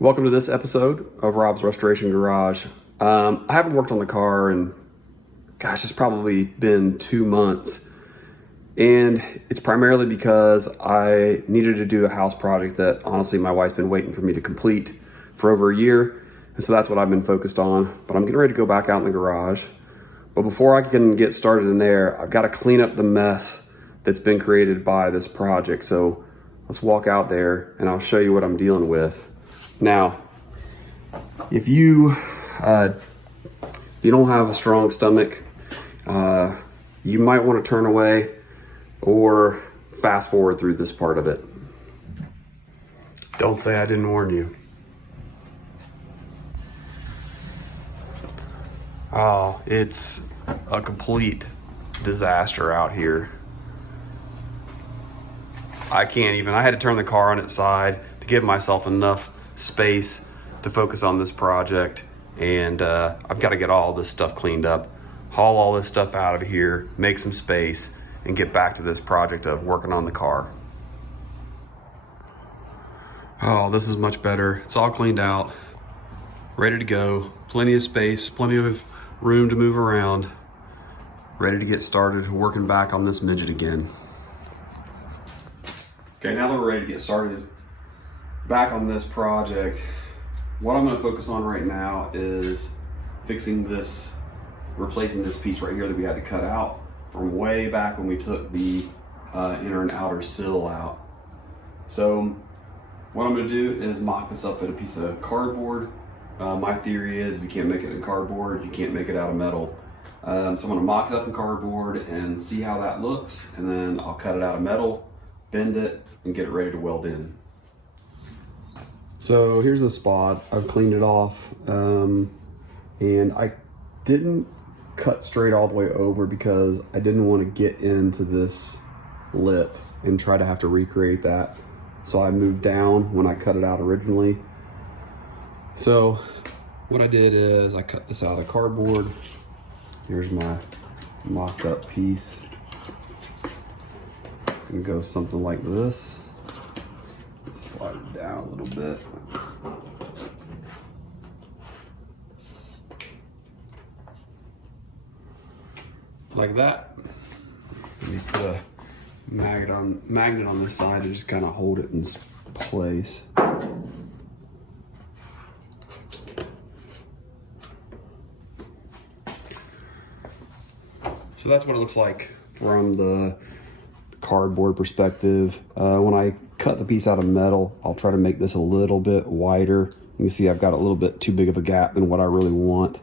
Welcome to this episode of Rob's Restoration Garage. I haven't worked on the car in, gosh, it's probably been 2 months. And it's primarily because I needed to do a house project that honestly my wife's been waiting for me to complete for over a year. And so that's what I've been focused on. But I'm getting ready to go back out in the garage. But before I can get started in there, I've got to clean up the mess that's been created by this project. So let's walk out there and I'll show you what I'm dealing with. Now, if you don't have a strong stomach, you might want to turn away or fast forward through this part of it. Don't say I didn't warn you. Oh, it's a complete disaster out here. I had to turn the car on its side to give myself enough space to focus on this project, and I've got to get all this stuff cleaned up, haul all this stuff out of here, make some space, and get back to this project of working on the car. Oh, this is much better. It's all cleaned out, ready to go, plenty of space, plenty of room to move around, ready to get started working back on this midget again. Okay, now that we're ready to get started back on this project, what I'm going to focus on right now is replacing this piece right here that we had to cut out from way back when we took the inner and outer sill out. So what I'm going to do is mock this up at a piece of cardboard. My theory is if you can't make it in cardboard, you can't make it out of metal. So I'm going to mock it up in cardboard and see how that looks, and then I'll cut it out of metal, bend it, and get it ready to weld in. So here's the spot. I've cleaned it off, and I didn't cut straight all the way over because I didn't want to get into this lip and try to have to recreate that. So I moved down when I cut it out originally. So what I did is I cut this out of cardboard. Here's my mocked up piece. And go something like this. Slide it down a little bit. Like that. Let me put a magnet on this side to just kind of hold it in place. So that's what it looks like from the cardboard perspective. When I cut the piece out of metal, I'll try to make this a little bit wider. You can see I've got a little bit too big of a gap than what I really want.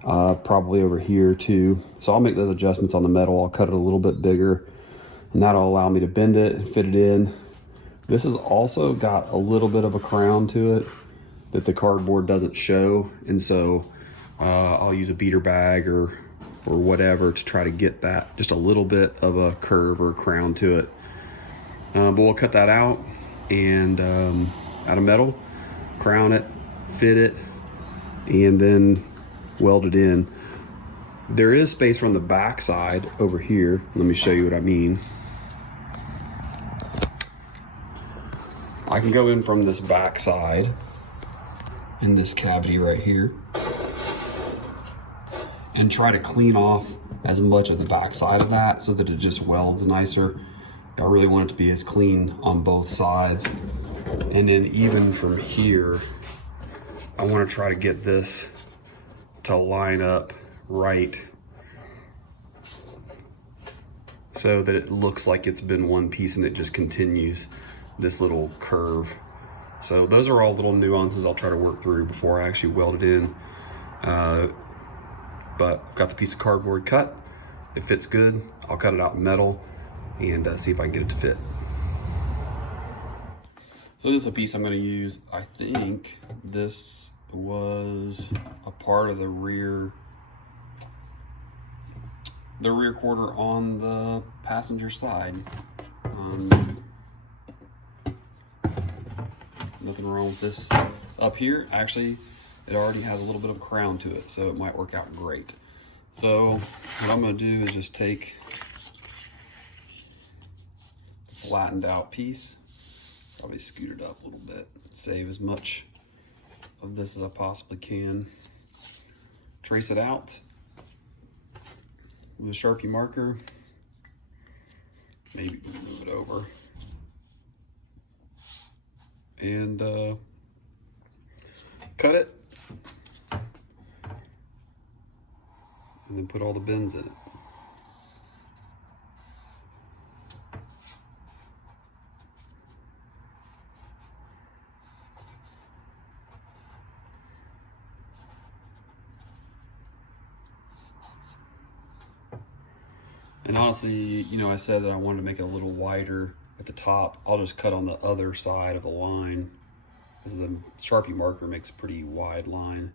Probably over here too. So I'll make those adjustments on the metal. I'll cut it a little bit bigger, and that'll allow me to bend it and fit it in. This has also got a little bit of a crown to it that the cardboard doesn't show, and so I'll use a beater bag or whatever to try to get that just a little bit of a curve or a crown to it. But we'll cut that out and out of metal, crown it, fit it, and then weld it in. There is space from the back side over here. Let me show you what I mean. I can go in from this back side in this cavity right here and try to clean off as much of the back side of that so that it just welds nicer. I really want it to be as clean on both sides. And then even from here, I want to try to get this to line up right so that it looks like it's been one piece and it just continues this little curve. So those are all little nuances I'll try to work through before I actually weld it in. But I've got the piece of cardboard cut. It fits good. I'll cut it out in metal and see if I can get it to fit. So this is a piece I'm going to use. I think this was a part of the rear quarter on the passenger side. Nothing wrong with this up here. Actually, it already has a little bit of a crown to it, so it might work out great. So what I'm going to do is just take the flattened out piece, probably scoot it up a little bit, save as much of this as I possibly can. Trace it out with a Sharpie marker. Maybe move it over. And cut it. And then put all the bends in it. And honestly, you know, I said that I wanted to make it a little wider at the top. I'll just cut on the other side of the line, because the Sharpie marker makes a pretty wide line.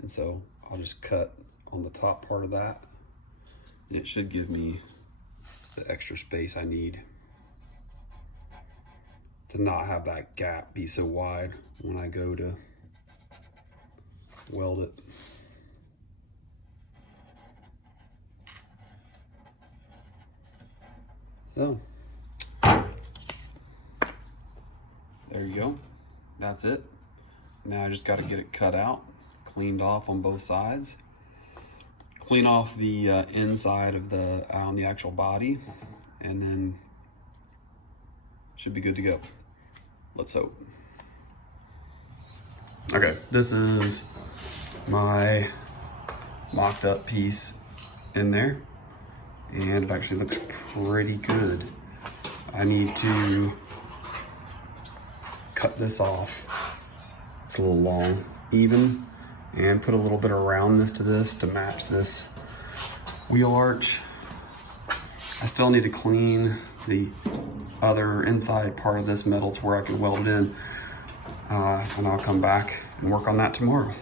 And so I'll just cut on the top part of that. And it should give me the extra space I need to not have that gap be so wide when I go to weld it. So, there you go. That's it. Now I just got to get it cut out, cleaned off on both sides. Clean off the inside of the on the actual body, and then should be good to go. Let's hope. Okay, this is my mocked up piece in there, and it actually looks pretty good. I need to cut this off. It's a little long, even, and put a little bit of roundness to this to match this wheel arch. I still need to clean the other inside part of this metal to where I can weld it in, and I'll come back and work on that tomorrow.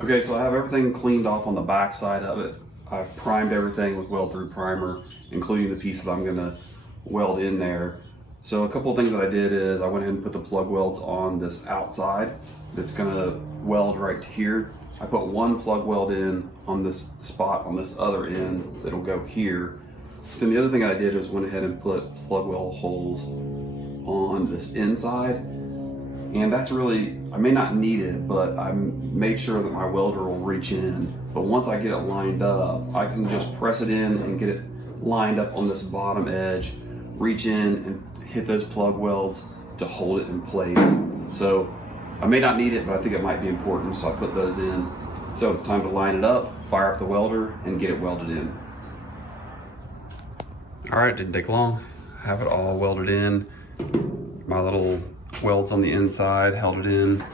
Okay, so I have everything cleaned off on the back side of it. I've primed everything with weld through primer, including the piece that I'm gonna weld in there. So a couple of things that I did is I went ahead and put the plug welds on this outside that's gonna weld right to here. I put one plug weld in on this spot on this other end that'll go here. Then the other thing I did was went ahead and put plug weld holes on this inside. And that's really, I may not need it, but I made sure that my welder will reach in. But once I get it lined up, I can just press it in and get it lined up on this bottom edge, reach in and hit those plug welds to hold it in place. So I may not need it, but I think it might be important, so I put those in. So it's time to line it up, fire up the welder, and get it welded in. All right, didn't take long. Have it all welded in. My little welds on the inside held it in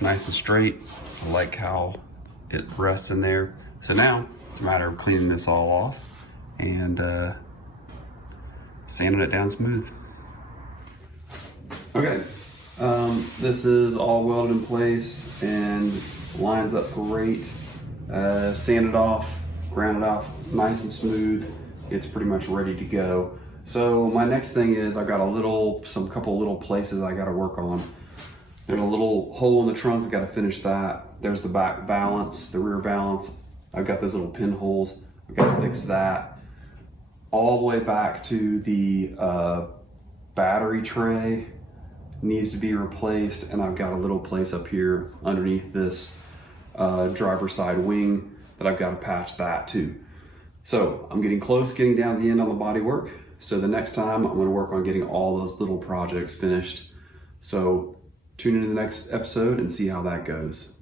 nice and straight. I like how it rests in there. So now it's a matter of cleaning this all off and sanding it down smooth. Okay, this is all welded in place and lines up great. Sanded off, ground it off nice and smooth. It's pretty much ready to go. So my next thing is I got couple little places I got to work on. There's a little hole in the trunk, I got to finish that. There's the back valance, the rear valance. I've got those little pinholes, I've got to fix that. All the way back to the battery tray needs to be replaced, and I've got a little place up here underneath this driver's side wing that I've got to patch that too. So I'm getting close, getting down to the end on the body work. So the next time I'm gonna work on getting all those little projects finished. So tune into the next episode and see how that goes.